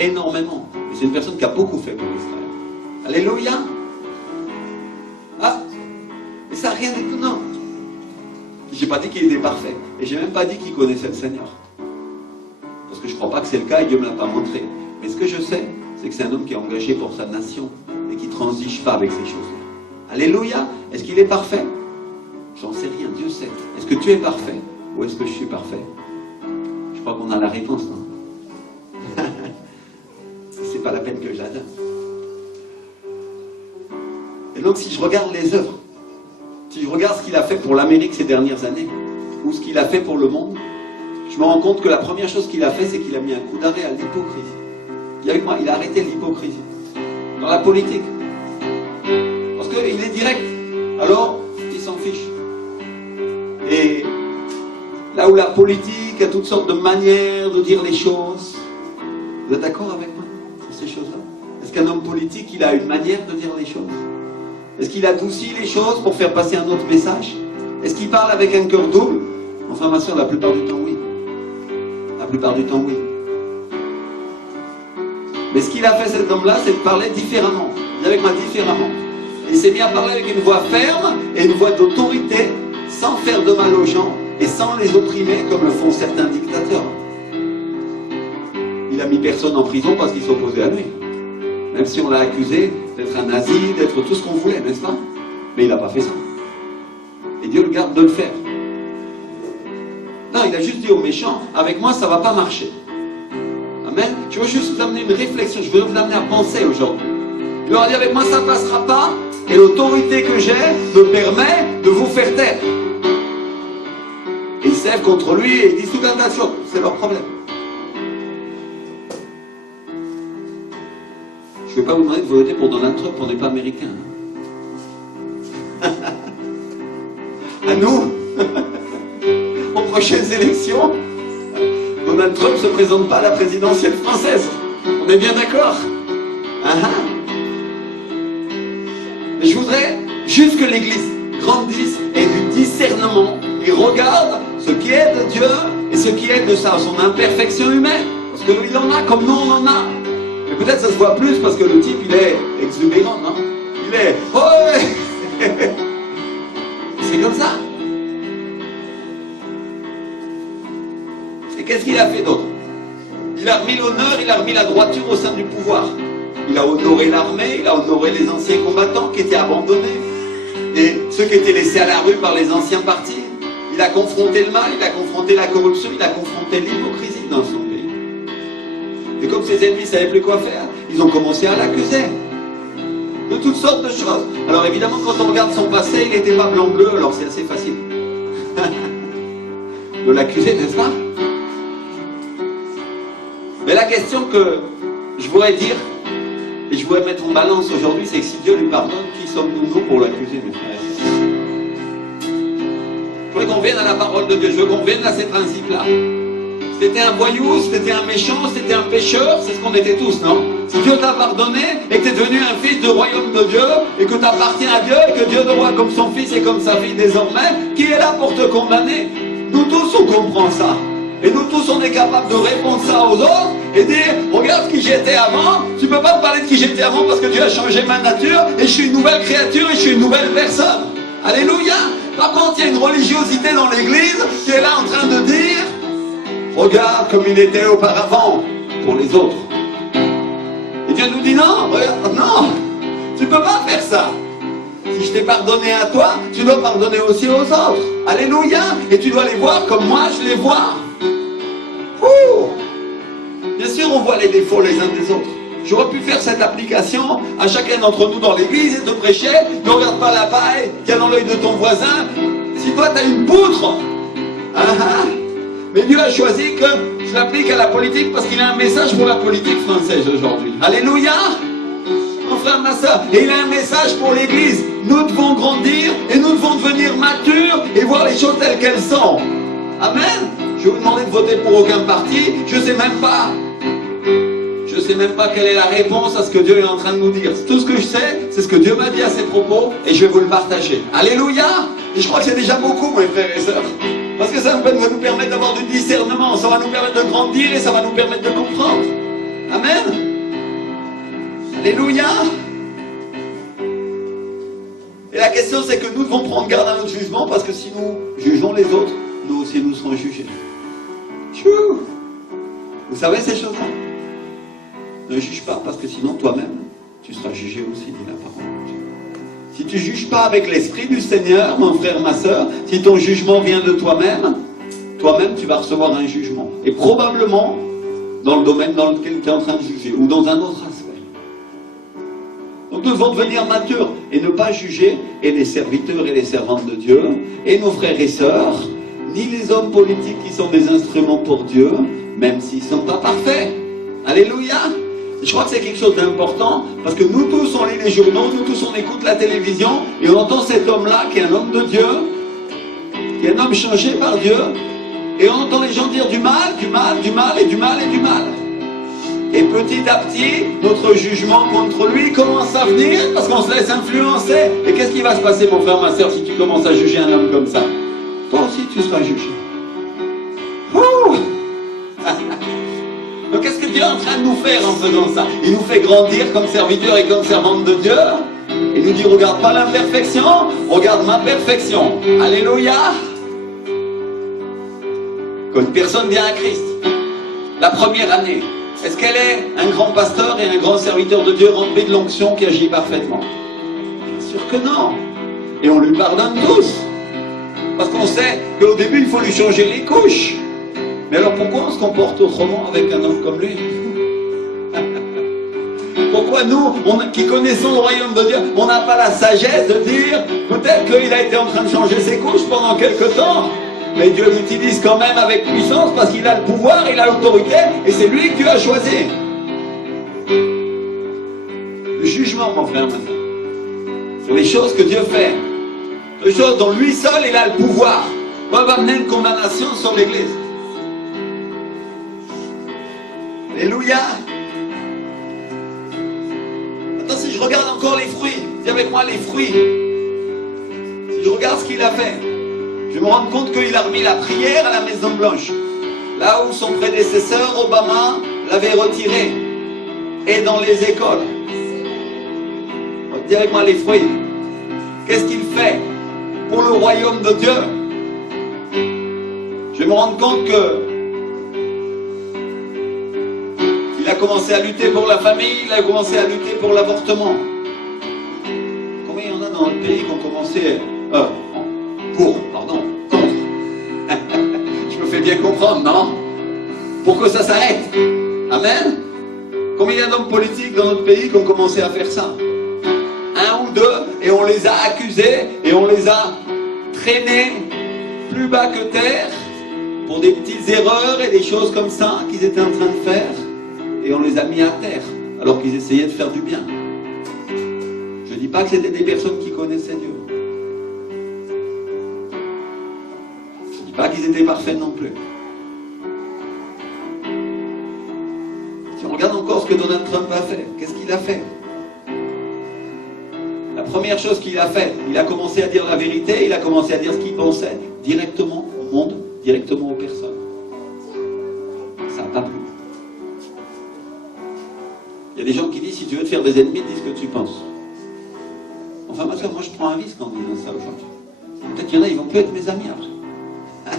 énormément. Et c'est une personne qui a beaucoup fait pour Israël. Alléluia. Ah, mais ça n'a rien d'étonnant. J'ai pas dit qu'il était parfait. Et j'ai même pas dit qu'il connaissait le Seigneur. Parce que je crois pas que c'est le cas et Dieu me l'a pas montré. Mais ce que je sais, c'est que c'est un homme qui est engagé pour sa nation et qui ne transige pas avec ces choses-là. Alléluia. Est-ce qu'il est parfait? J'en sais rien, Dieu sait. Est-ce que tu es parfait ou est-ce que je suis parfait? Je crois qu'on a la réponse, non? C'est pas la peine que je la donne. Et donc si je regarde les œuvres, si je regarde ce qu'il a fait pour l'Amérique ces dernières années, ou ce qu'il a fait pour le monde, je me rends compte que la première chose qu'il a fait, c'est qu'il a mis un coup d'arrêt à l'hypocrisie. Dis avec moi, il a arrêté l'hypocrisie. Dans la politique. Parce qu'il est direct. Alors, il s'en fiche. Et là où la politique a toutes sortes de manières de dire les choses, vous êtes d'accord avec moi sur ces choses-là? Est-ce qu'un homme politique, il a une manière de dire les choses? Est-ce qu'il adoucit les choses pour faire passer un autre message? Est-ce qu'il parle avec un cœur double? Enfin, ma soeur, la plupart du temps, oui. La plupart du temps, oui. Mais ce qu'il a fait, cet homme-là, c'est de parler différemment. Dis avec moi, différemment. Et il s'est mis à parler avec une voix ferme et une voix d'autorité, sans faire de mal aux gens et sans les opprimer comme le font certains dictateurs. Il a mis personne en prison parce qu'il s'opposait à lui. Même si on l'a accusé d'être un nazi, d'être tout ce qu'on voulait, n'est-ce pas? Mais il n'a pas fait ça. Et Dieu le garde de le faire. Non, il a juste dit aux méchants, avec moi ça ne va pas marcher. Amen. Je veux juste vous amener une réflexion, je veux vous amener à penser aujourd'hui. Il leur a dit, avec moi ça ne passera pas, et l'autorité que j'ai me permet de vous faire taire. Et ils s'élèvent contre lui et ils disent tout un tas de choses. C'est leur problème. Je ne vais pas vous demander de voter pour Donald Trump, on n'est pas américain. À nous, aux prochaines élections, Donald Trump ne se présente pas à la présidentielle française. On est bien d'accord? Mais je voudrais juste que l'Église grandisse et du discernement et regarde ce qui est de Dieu et ce qui est de son imperfection humaine. Parce qu'il en a comme nous on en a. Mais peut-être ça se voit plus parce que le type il est exubérant, non? Il est... Oh ouais. C'est comme ça. Et qu'est-ce qu'il a fait d'autre? Il a remis l'honneur, il a remis la droiture au sein du pouvoir. Il a honoré l'armée, il a honoré les anciens combattants qui étaient abandonnés. Et ceux qui étaient laissés à la rue par les anciens partis. Il a confronté le mal, il a confronté la corruption, il a confronté l'hypocrisie dans son pays. Et comme ses ennemis ne savaient plus quoi faire, ils ont commencé à l'accuser de toutes sortes de choses. Alors évidemment, quand on regarde son passé, il n'était pas blanc-bleu, alors c'est assez facile de l'accuser, n'est-ce pas? Mais la question que je voudrais dire, et je voudrais mettre en balance aujourd'hui, c'est que si Dieu lui pardonne, qui sommes-nous pour l'accuser, mes frères? Je voudrais qu'on vienne à la parole de Dieu, je veux qu'on vienne à ces principes-là. Si t'étais un voyou, si t'étais un méchant, si t'étais un pécheur, c'est ce qu'on était tous, non? Si Dieu t'a pardonné et que t'es devenu un fils du royaume de Dieu et que t'appartiens à Dieu et que Dieu te voit comme son fils et comme sa fille désormais, qui est là pour te condamner? Nous tous on comprend ça. Et nous tous on est capable de répondre ça aux autres et dire, regarde qui j'étais avant, tu peux pas me parler de qui j'étais avant parce que Dieu a changé ma nature et je suis une nouvelle créature et je suis une nouvelle personne. Alléluia. Par contre, il y a une religiosité dans l'église qui est là en train de dire, regarde comme il était auparavant pour les autres. Et Dieu nous dit non, regarde, non, tu ne peux pas faire ça. Si je t'ai pardonné à toi, tu dois pardonner aussi aux autres. Alléluia. Et tu dois les voir comme moi je les vois. Ouh. Bien sûr, on voit les défauts les uns des autres. J'aurais pu faire cette application à chacun d'entre nous dans l'église et te prêcher. Ne regarde pas la paille qu'il y a dans l'œil de ton voisin. Si toi, tu as une poutre. Mais Dieu a choisi que je l'applique à la politique parce qu'il a un message pour la politique française aujourd'hui. Alléluia. Mon frère, ma soeur. Et il a un message pour l'église. Nous devons grandir et nous devons devenir matures et voir les choses telles qu'elles sont. Amen. Je vais vous demander de voter pour aucun parti. Je ne sais même pas. Je ne sais même pas quelle est la réponse à ce que Dieu est en train de nous dire. Tout ce que je sais, c'est ce que Dieu m'a dit à ses propos et je vais vous le partager. Alléluia. Et je crois que c'est déjà beaucoup, mes frères et sœurs. Parce que ça va nous permettre d'avoir du discernement. Ça va nous permettre de grandir et ça va nous permettre de comprendre. Amen. Alléluia. Et la question c'est que nous devons prendre garde à notre jugement parce que si nous jugeons les autres, nous aussi nous serons jugés. Tchou. Vous savez ces choses-là? Ne juge pas parce que sinon toi-même, tu seras jugé aussi, dit la parole de Dieu. Si tu ne juges pas avec l'Esprit du Seigneur, mon frère, ma soeur, si ton jugement vient de toi-même, toi-même tu vas recevoir un jugement. Et probablement dans le domaine dans lequel tu es en train de juger, ou dans un autre aspect. Donc nous devons devenir matures et ne pas juger, et les serviteurs et les servantes de Dieu, et nos frères et sœurs, ni les hommes politiques qui sont des instruments pour Dieu, même s'ils ne sont pas parfaits. Alléluia. Je crois que c'est quelque chose d'important, parce que nous tous on lit les journaux, nous tous on écoute la télévision, et on entend cet homme-là qui est un homme de Dieu, qui est un homme changé par Dieu, et on entend les gens dire du mal, du mal, du mal, et du mal, et du mal. Et petit à petit, notre jugement contre lui commence à venir, parce qu'on se laisse influencer. Et qu'est-ce qui va se passer, mon frère, ma soeur, si tu commences à juger un homme comme ça? Toi aussi tu seras jugé. Donc qu'est-ce que Dieu est en train de nous faire en faisant ça? Il nous fait grandir comme serviteurs et comme servantes de Dieu. Il nous dit, regarde pas l'imperfection, regarde ma perfection. Alléluia. Quand une personne vient à Christ, la première année, est-ce qu'elle est un grand pasteur et un grand serviteur de Dieu rempli de l'onction qui agit parfaitement? Bien sûr que non. Et on lui pardonne tous. Parce qu'on sait qu'au début, il faut lui changer les couches. Mais alors pourquoi on se comporte autrement avec un homme comme lui? Pourquoi nous, qui connaissons le royaume de Dieu, on n'a pas la sagesse de dire peut-être qu'il a été en train de changer ses couches pendant quelque temps, mais Dieu l'utilise quand même avec puissance parce qu'il a le pouvoir, il a l'autorité et c'est lui que Dieu a choisi. Le jugement, mon frère, maintenant, sur les choses que Dieu fait, les choses dont lui seul il a le pouvoir, va amener une condamnation sur l'Église. Alléluia. Maintenant, si je regarde encore les fruits, dis avec moi les fruits. Si je regarde ce qu'il a fait, je me rends compte qu'il a remis la prière à la Maison Blanche, là où son prédécesseur Obama l'avait retiré, et dans les écoles. Dis avec moi les fruits. Qu'est-ce qu'il fait pour le royaume de Dieu? Je me rends compte que il a commencé à lutter pour la famille, il a commencé à lutter pour l'avortement. Combien il y en a dans notre pays qui ont commencé contre. Je me fais bien comprendre, non? Pour que ça s'arrête. Amen. Combien il y a d'hommes politiques dans notre pays qui ont commencé à faire ça? Un ou deux, et on les a accusés, et on les a traînés plus bas que terre pour des petites erreurs et des choses comme ça qu'ils étaient en train de faire. Et on les a mis à terre, alors qu'ils essayaient de faire du bien. Je ne dis pas que c'était des personnes qui connaissaient Dieu. Je ne dis pas qu'ils étaient parfaits non plus. Si on regarde encore ce que Donald Trump a fait, qu'est-ce qu'il a fait? La première chose qu'il a fait, il a commencé à dire la vérité, il a commencé à dire ce qu'il pensait, directement au monde, directement aux personnes. Ça n'a pas plu. Il y a des gens qui disent, si tu veux te faire des ennemis, dis ce que tu penses. Enfin, ma soeur, moi je prends un risque en disant ça aujourd'hui. Peut-être qu'il y en a, ils vont plus être mes amis après.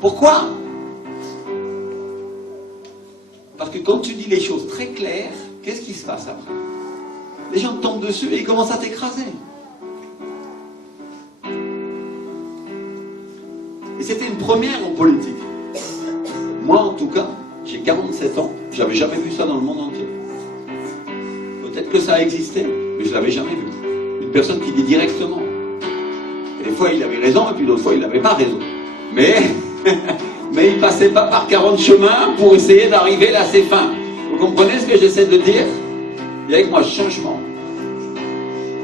Pourquoi? Parce que quand tu dis les choses très claires, qu'est-ce qui se passe après? Les gens te tombent dessus et ils commencent à t'écraser. Et c'était une première en politique. Moi, en tout cas, j'ai 47 ans, j'avais jamais vu ça dans le monde entier. Peut-être que ça a existé, mais je ne l'avais jamais vu. Une personne qui dit directement. Et des fois, il avait raison, et puis d'autres fois, il n'avait pas raison. Mais il ne passait pas par 40 chemins pour essayer d'arriver à ses fins. Vous comprenez ce que j'essaie de dire? Il y a avec moi changement,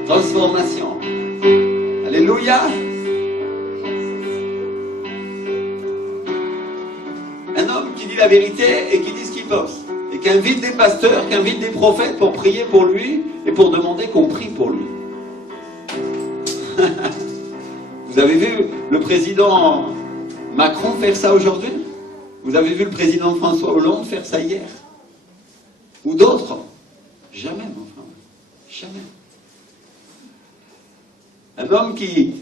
transformation. Alléluia. Un homme qui dit la vérité et qui dit ce qu'il pense. Et qui invite des pasteurs, qui invite des prophètes pour prier pour lui et pour demander qu'on prie pour lui. Vous avez vu le président Macron faire ça aujourd'hui? Vous avez vu le président François Hollande faire ça hier? Ou d'autres? Jamais, mon frère. Jamais. Un homme qui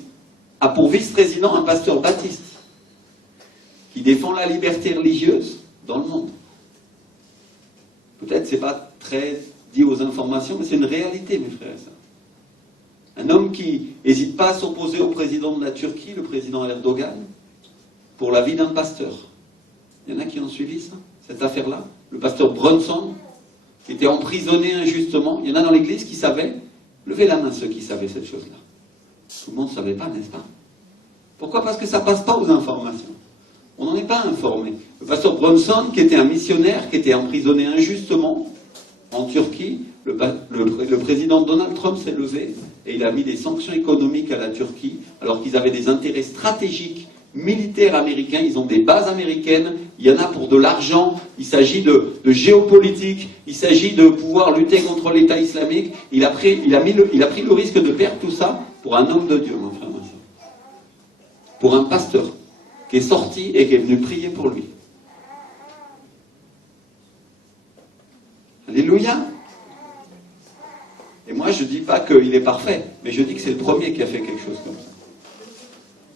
a pour vice-président un pasteur baptiste, qui défend la liberté religieuse dans le monde. Peut-être c'est pas très dit aux informations, mais c'est une réalité, mes frères et sœurs. Un homme qui n'hésite pas à s'opposer au président de la Turquie, le président Erdogan, pour la vie d'un pasteur. Il y en a qui ont suivi ça, cette affaire-là. Le pasteur Brunson, qui était emprisonné injustement. Il y en a dans l'église qui savaient. Levez la main ceux qui savaient cette chose-là. Tout le monde ne savait pas, n'est-ce pas? Pourquoi? Parce que ça ne passe pas aux informations. On n'en est pas informé. Le pasteur Brunson, qui était un missionnaire, qui était emprisonné injustement en Turquie, le président Donald Trump s'est levé et il a mis des sanctions économiques à la Turquie, alors qu'ils avaient des intérêts stratégiques militaires américains, ils ont des bases américaines, il y en a pour de l'argent, il s'agit de géopolitique, il s'agit de pouvoir lutter contre l'État islamique. Il a pris le risque de perdre tout ça pour un homme de Dieu, mon frère, ma soeur. Pour un pasteur qui est sorti et qui est venu prier pour lui. Alléluia. Et moi je ne dis pas qu'il est parfait, mais je dis que c'est le premier qui a fait quelque chose comme ça.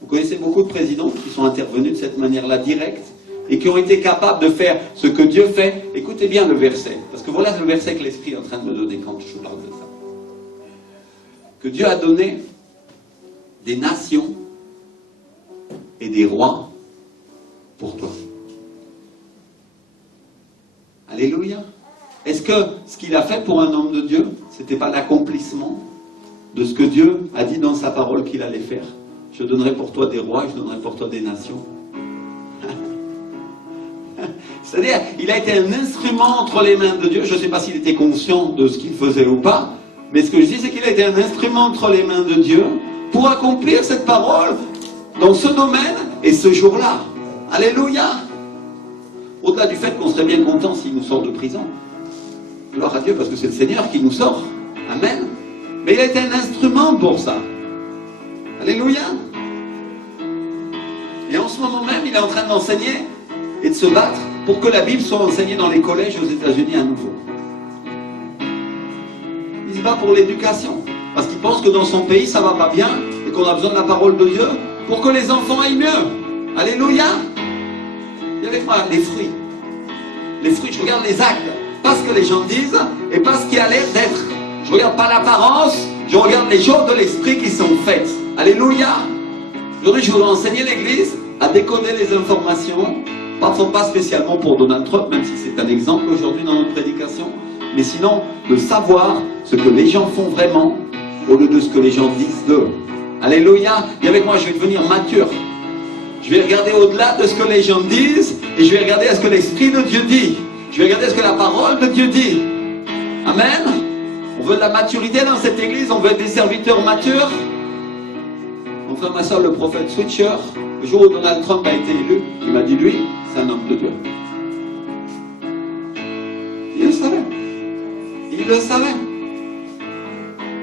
Vous connaissez beaucoup de présidents qui sont intervenus de cette manière-là, directe, et qui ont été capables de faire ce que Dieu fait. Écoutez bien le verset, parce que voilà le verset que l'Esprit est en train de me donner quand je parle de ça. Que Dieu a donné des nations et des rois pour toi. Alléluia. Est-ce que ce qu'il a fait pour un homme de Dieu, c'était pas l'accomplissement de ce que Dieu a dit dans sa parole qu'il allait faire? Je donnerai pour toi des rois, je donnerai pour toi des nations. C'est-à-dire, il a été un instrument entre les mains de Dieu. Je ne sais pas s'il était conscient de ce qu'il faisait ou pas, mais ce que je dis, c'est qu'il a été un instrument entre les mains de Dieu pour accomplir cette parole dans ce domaine et ce jour-là. Alléluia. Au-delà du fait qu'on serait bien content s'il nous sort de prison. Gloire à Dieu, parce que c'est le Seigneur qui nous sort. Amen. Mais il a été un instrument pour ça. Alléluia. Et en ce moment même, il est en train d'enseigner et de se battre pour que la Bible soit enseignée dans les collèges aux États-Unis à nouveau. Il se bat pour l'éducation, parce qu'il pense que dans son pays, ça va pas bien, et qu'on a besoin de la parole de Dieu pour que les enfants aillent mieux. Alléluia. Et avec moi, les fruits. Les fruits, je regarde les actes, pas ce que les gens disent, et pas ce qui a l'air d'être. Je regarde pas l'apparence, je regarde les choses de l'esprit qui sont faites. Alléluia. Aujourd'hui, je voudrais enseigner l'Église à décoder les informations, pas spécialement pour Donald Trump, même si c'est un exemple aujourd'hui dans notre prédication, mais sinon de savoir ce que les gens font vraiment au lieu de ce que les gens disent d'eux. Alléluia. Et avec moi, je vais devenir mature. Je vais regarder au-delà de ce que les gens disent et je vais regarder à ce que l'Esprit de Dieu dit. Je vais regarder à ce que la parole de Dieu dit. Amen. On veut de la maturité dans cette église, on veut être des serviteurs matures. Mon frère, ma soeur, le prophète Switcher, le jour où Donald Trump a été élu, il m'a dit, lui, c'est un homme de Dieu. Il le savait. Il le savait.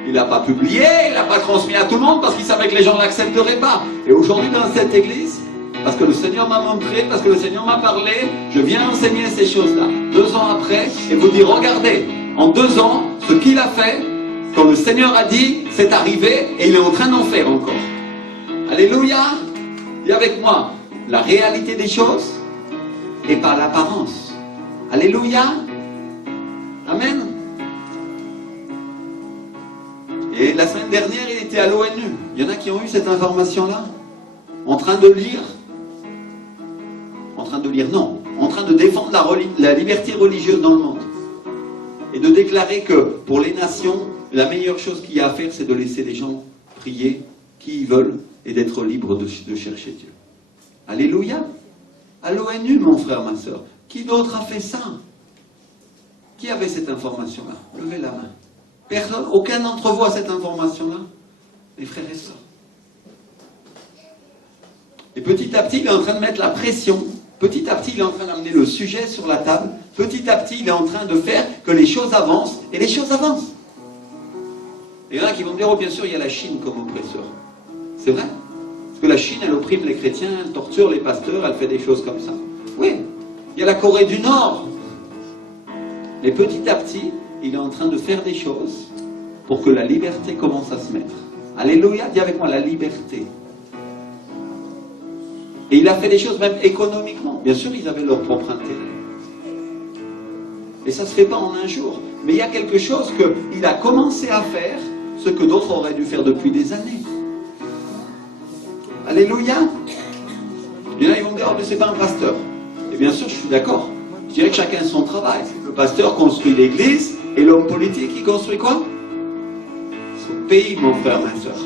Il n'a pas publié, il n'a pas transmis à tout le monde parce qu'il savait que les gens ne l'accepteraient pas. Et aujourd'hui, dans cette église, parce que le Seigneur m'a montré, parce que le Seigneur m'a parlé, je viens enseigner ces choses-là. 2 ans après, et vous dire, regardez, en 2 ans, ce qu'il a fait, quand le Seigneur a dit, c'est arrivé, et il est en train d'en faire encore. Alléluia. Et avec moi, la réalité des choses, et pas l'apparence. Alléluia. Amen. Et la semaine dernière, il était à l'ONU. Il y en a qui ont eu cette information-là. En train de lire. En train de lire, non. En train de défendre la liberté religieuse dans le monde. Et de déclarer que pour les nations, la meilleure chose qu'il y a à faire, c'est de laisser les gens prier qui ils veulent et d'être libres de chercher Dieu. Alléluia. À l'ONU, mon frère, ma soeur. Qui d'autre a fait ça? Qui avait cette information-là? Levez la main. Personne, aucun d'entre vous a cette information-là? Les frères et sœurs. Et petit à petit, il est en train de mettre la pression. Petit à petit, il est en train d'amener le sujet sur la table. Petit à petit, il est en train de faire que les choses avancent. Et les choses avancent. Et il y en a qui vont me dire, oh bien sûr, il y a la Chine comme oppresseur. C'est vrai? Parce que la Chine, elle opprime les chrétiens, elle torture les pasteurs, elle fait des choses comme ça. Oui. Il y a la Corée du Nord. Mais petit à petit, il est en train de faire des choses pour que la liberté commence à se mettre. Alléluia, dis avec moi la liberté. Et il a fait des choses même économiquement. Bien sûr, ils avaient leur propre intérêt. Et ça ne se fait pas en un jour. Mais il y a quelque chose qu'il a commencé à faire, ce que d'autres auraient dû faire depuis des années. Alléluia. Et là, ils vont me dire, oh, mais c'est pas un pasteur. Et bien sûr, je suis d'accord. Je dirais que chacun son travail. Le pasteur construit l'église, et l'homme politique, il construit quoi? Son pays, mon frère, ma soeur.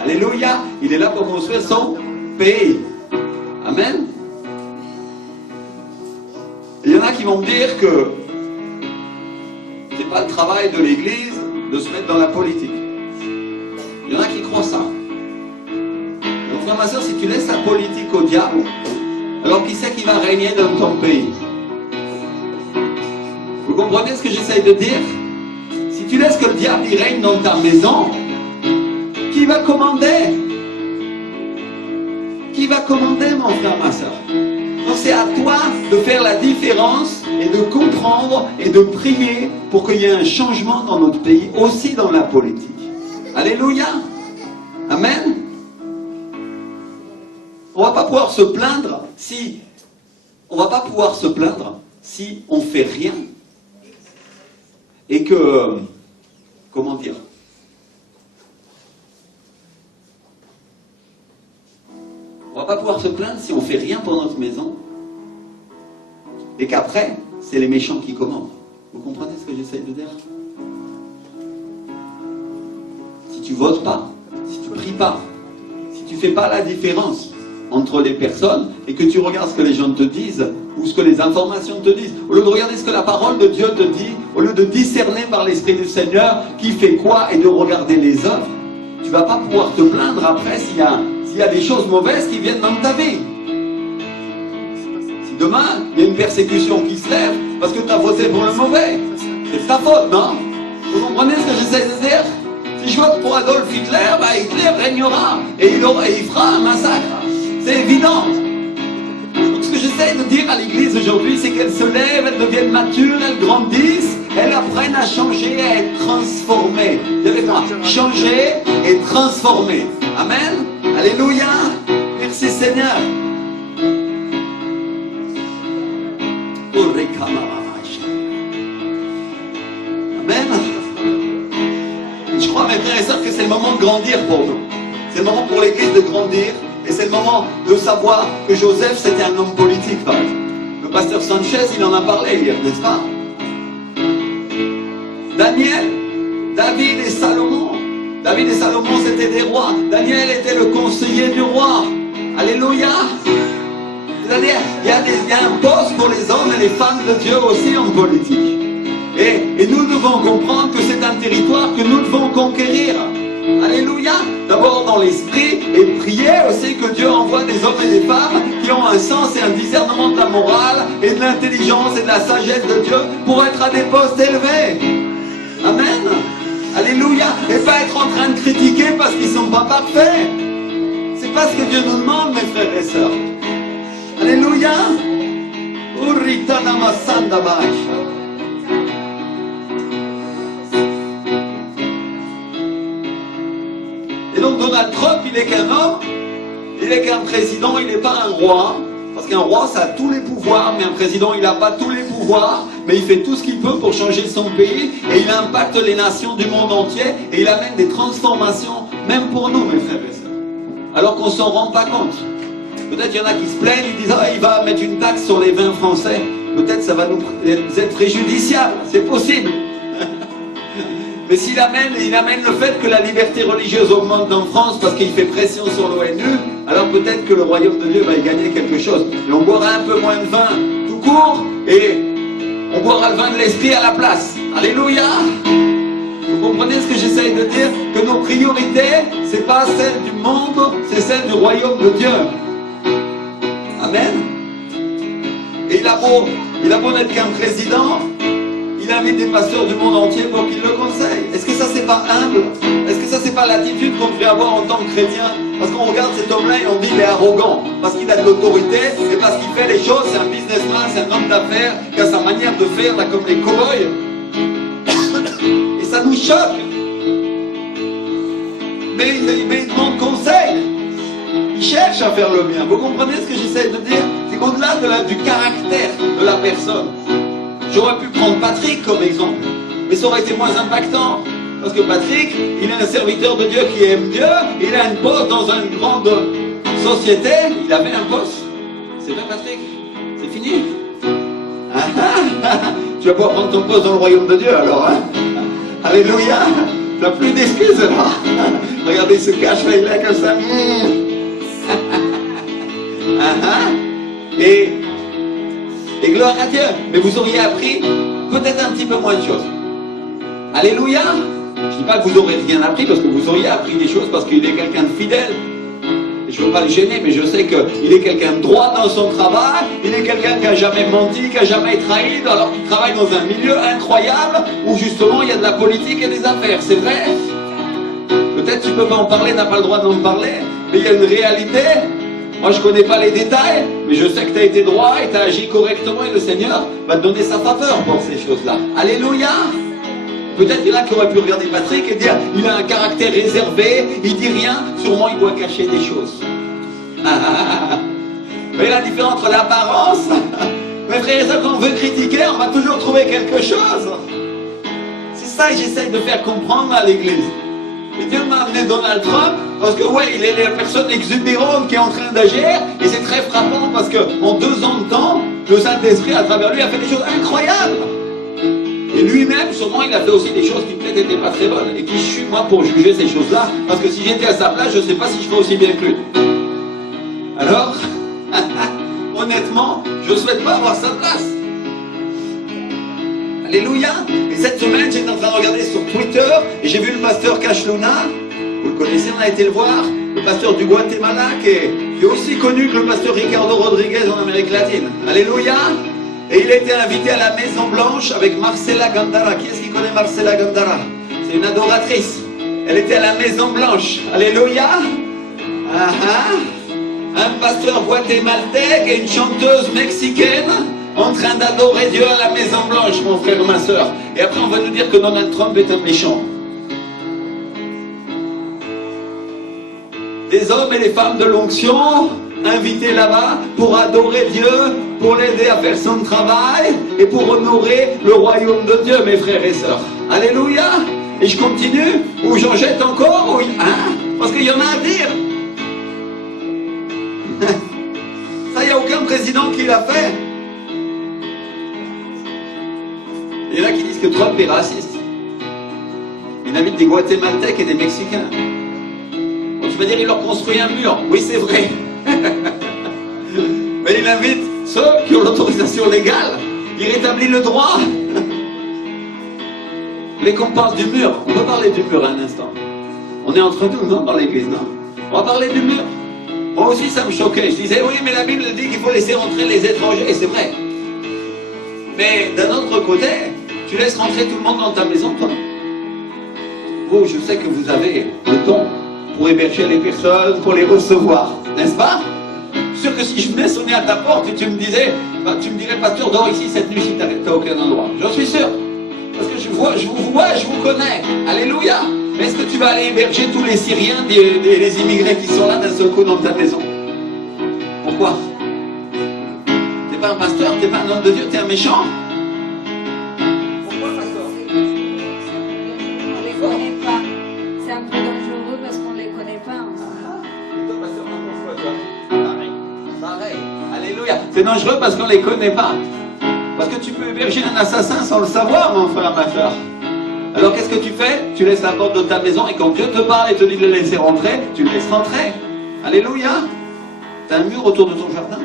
Alléluia. Il est là pour construire son pays. Amen. Il y en a qui vont me dire que c'est pas le travail de l'église de se mettre dans la politique. Il y en a qui croient ça. Donc frère, ma soeur, si tu laisses la politique au diable, alors qui c'est qui va régner dans ton pays? Vous comprenez ce que j'essaye de dire? Si tu laisses que le diable il règne dans ta maison, qui va commander? Qui va commander, mon frère, ma soeur? Donc c'est à toi de faire la différence et de comprendre et de prier pour qu'il y ait un changement dans notre pays, aussi dans la politique. Alléluia. Amen. On ne va pas pouvoir se plaindre si on ne fait rien. Et que, comment dire, on ne va pas pouvoir se plaindre si on ne fait rien pour notre maison. Et qu'après, c'est les méchants qui commandent. Vous comprenez ce que j'essaye de dire? Si tu votes pas, si tu pries pas, si tu fais pas la différence entre les personnes et que tu regardes ce que les gens te disent ou ce que les informations te disent, au lieu de regarder ce que la parole de Dieu te dit, au lieu de discerner par l'Esprit du Seigneur qui fait quoi et de regarder les œuvres, tu vas pas pouvoir te plaindre après s'il y a des choses mauvaises qui viennent dans ta vie. Si demain, il y a une persécution qui se lève parce que tu as voté pour le mauvais, c'est ta faute, non? Vous comprenez ce que j'essaie de dire? Si je vote pour Adolf Hitler, Hitler régnera et il fera un massacre. C'est évident. Donc ce que j'essaie de dire à l'église aujourd'hui, c'est qu'elle se lève, elle devienne mature, elle grandisse, elle apprenne à changer, à être transformée. Dis avec moi, changer et transformer. Amen. Alléluia. Merci Seigneur. Amen. Je crois, mes frères et sœurs, que c'est le moment de grandir pour nous. C'est le moment pour l'église de grandir. Et c'est le moment de savoir que Joseph, c'était un homme politique, par exemple. Le pasteur Sanchez, il en a parlé hier, n'est-ce pas? Daniel, David et Salomon. David et Salomon, c'était des rois. Daniel était le conseiller du roi. Alléluia. C'est-à-dire, il y a un poste pour les hommes et les femmes de Dieu aussi en politique. Et nous devons comprendre que c'est un territoire que nous devons conquérir. Alléluia. D'abord dans l'esprit et prier aussi que Dieu envoie des hommes et des femmes qui ont un sens et un discernement de la morale et de l'intelligence et de la sagesse de Dieu pour être à des postes élevés. Amen. Alléluia. Et pas être en train de critiquer parce qu'ils ne sont pas parfaits. C'est pas ce que Dieu nous demande, mes frères et sœurs. Alléluia. Et donc Donald Trump, il n'est qu'un homme, il n'est qu'un président, il n'est pas un roi. Parce qu'un roi, ça a tous les pouvoirs, mais un président, il n'a pas tous les pouvoirs. Mais il fait tout ce qu'il peut pour changer son pays. Et il impacte les nations du monde entier. Et il amène des transformations, même pour nous, mes frères et sœurs. Alors qu'on ne s'en rend pas compte. Peut-être il y en a qui se plaignent, ils disent « Ah, il va mettre une taxe sur les vins français. » Peut-être ça va nous être préjudiciable, c'est possible. Mais s'il amène le fait que la liberté religieuse augmente en France parce qu'il fait pression sur l'ONU, alors peut-être que le royaume de Dieu va y gagner quelque chose. Et on boira un peu moins de vin tout court, et on boira le vin de l'esprit à la place. Alléluia. Vous comprenez ce que j'essaye de dire? Que nos priorités, c'est pas celles du monde, c'est celles du royaume de Dieu. Amen. Et il a beau n'être qu'un président, il invite des pasteurs du monde entier pour qu'ils le conseillent. Est-ce que ça, c'est pas humble? Est-ce que ça, c'est pas l'attitude qu'on devrait avoir en tant que chrétien? Parce qu'on regarde cet homme-là et on dit il est arrogant, parce qu'il a de l'autorité et parce qu'il fait les choses, c'est un businessman, c'est un homme d'affaires qui a sa manière de faire, là, comme les cow-boys. ça nous choque. Mais il demande conseil. Il cherche à faire le bien. Vous comprenez ce que j'essaie de dire? C'est qu'au-delà du caractère de la personne, j'aurais pu prendre Patrick comme exemple, mais ça aurait été moins impactant. Parce que Patrick, il est un serviteur de Dieu qui aime Dieu, il a un poste dans une grande société, il avait un poste. C'est vrai Patrick? C'est fini? Tu vas pouvoir prendre ton poste dans le royaume de Dieu alors, hein? Alléluia! Tu n'as plus d'excuses là. Regardez, il se cache là, il est comme ça. Et gloire à Dieu. Mais vous auriez appris peut-être un petit peu moins de choses. Alléluia. Je ne dis pas que vous aurez rien appris, parce que vous auriez appris des choses, parce qu'il est quelqu'un de fidèle. Et je ne veux pas le gêner, mais je sais qu'il est quelqu'un de droit dans son travail. Il est quelqu'un qui n'a jamais menti, qui n'a jamais trahi, alors qu'il travaille dans un milieu incroyable où justement il y a de la politique et des affaires. C'est vrai? Peut-être tu ne peux pas en parler, n'as pas le droit d'en parler, mais il y a une réalité. Moi je ne connais pas les détails, mais je sais que tu as été droit et tu as agi correctement et le Seigneur va te donner sa faveur pour ces choses-là. Alléluia! Peut-être qu'il y en a qui auraient pu regarder Patrick et dire il a un caractère réservé, il dit rien, sûrement il doit cacher des choses. Mais la différence entre l'apparence, mes frères et sœurs, quand on veut critiquer, on va toujours trouver quelque chose. C'est ça que j'essaye de faire comprendre à l'église. Et Dieu m'a amené Donald Trump parce que ouais, il est la personne exubérante qui est en train d'agir et c'est très frappant parce qu'en 2 ans de temps, le Saint-Esprit à travers lui a fait des choses incroyables. Et lui-même, sûrement, il a fait aussi des choses qui peut-être n'étaient pas très bonnes. Et qui je suis moi pour juger ces choses-là? Parce que si j'étais à sa place, je ne sais pas si je ferais aussi bien que lui. Alors, honnêtement, je ne souhaite pas avoir sa place. Alléluia. Et cette semaine, j'étais en train de regarder sur Twitter et j'ai vu le pasteur Cash Luna. Vous le connaissez, on a été le voir. Le pasteur du Guatemala qui est aussi connu que le pasteur Ricardo Rodriguez en Amérique latine. Alléluia. Et il a été invité à la Maison Blanche avec Marcela Gandara. Qui est-ce qui connaît Marcela Gandara? C'est une adoratrice. Elle était à la Maison Blanche. Alléluia. Un pasteur guatémaltèque et une chanteuse mexicaine en train d'adorer Dieu à la Maison Blanche, mon frère, ma soeur. Et après, on va nous dire que Donald Trump est un méchant. Des hommes et des femmes de l'onction invités là-bas pour adorer Dieu, pour l'aider à faire son travail et pour honorer le royaume de Dieu, mes frères et sœurs. Alléluia. Et je continue, ou j'en jette encore, parce qu'il y en a à dire. Ça, il n'y a aucun président qui l'a fait. Il y en a qui disent que Trump est raciste. Il invite des Guatémaltèques et des Mexicains. Donc, tu vas dire, il leur construit un mur. Oui, c'est vrai. Mais il invite ceux qui ont l'autorisation légale. Il rétablit le droit. Mais qu'on parle du mur, on peut parler du mur un instant. On est entre nous, non, dans l'église, non? On va parler du mur. Moi aussi, ça me choquait. Je disais, oui, mais la Bible dit qu'il faut laisser rentrer les étrangers, et c'est vrai. Mais d'un autre côté, tu laisses rentrer tout le monde dans ta maison, toi. Vous, je sais que vous avez le don pour héberger les personnes, pour les recevoir, n'est-ce pas? Je suis sûr que si je venais sonner à ta porte et tu me dirais, pasteur, dors ici cette nuit si tu n'as aucun endroit. J'en suis sûr. Parce que je vous vois, je vous connais. Alléluia. Mais est-ce que tu vas aller héberger tous les Syriens, les immigrés qui sont là d'un seul coup dans ta maison? Pourquoi? T'es pas un pasteur, t'es pas un homme de Dieu, t'es un méchant? Pourquoi, pasteur? On les connaît pas. C'est un peu dangereux parce qu'on les connaît pas. Et toi, pasteur, pourquoi toi? Pareil. Alléluia. C'est dangereux parce qu'on les connaît pas. Parce que tu peux héberger un assassin sans le savoir, mon frère, ma soeur. Alors qu'est-ce que tu fais? Tu laisses la porte de ta maison et quand Dieu te parle et te dit de le laisser rentrer, tu le laisses rentrer. Alléluia. T'as un mur autour de ton jardin.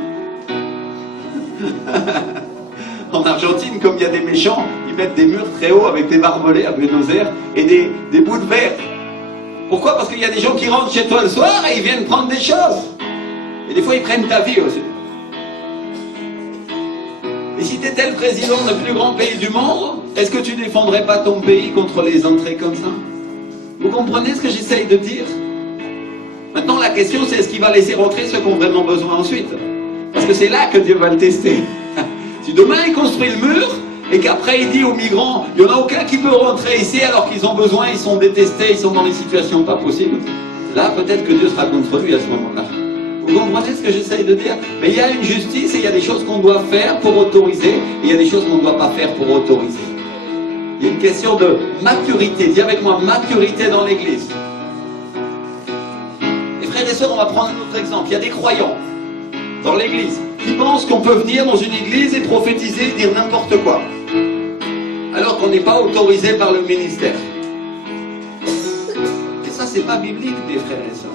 En Argentine, comme il y a des méchants, ils mettent des murs très hauts avec des barbelés à Buenos Aires et des bouts de verre. Pourquoi? Parce qu'il y a des gens qui rentrent chez toi le soir et ils viennent prendre des choses. Et des fois, ils prennent ta vie aussi. Et si tu étais le président du plus grand pays du monde, est-ce que tu ne défendrais pas ton pays contre les entrées comme ça? Vous comprenez ce que j'essaye de dire? Maintenant, la question, c'est est-ce qu'il va laisser rentrer ceux qui ont vraiment besoin ensuite? Parce que c'est là que Dieu va le tester. Si demain, il construit le mur, et qu'après il dit aux migrants, il n'y en a aucun qui peut rentrer ici alors qu'ils ont besoin, ils sont détestés, ils sont dans des situations pas possibles. Là, peut-être que Dieu sera contre lui à ce moment-là. Vous comprenez ce que j'essaye de dire? Mais il y a une justice et il y a des choses qu'on doit faire pour autoriser, et il y a des choses qu'on ne doit pas faire pour autoriser. Il y a une question de maturité. Dis avec moi, maturité dans l'église. Et frères et sœurs, on va prendre un autre exemple. Il y a des croyants dans l'église qui pensent qu'on peut venir dans une église et prophétiser, dire n'importe quoi, alors qu'on n'est pas autorisé par le ministère. Et ça, c'est pas biblique, mes frères et sœurs.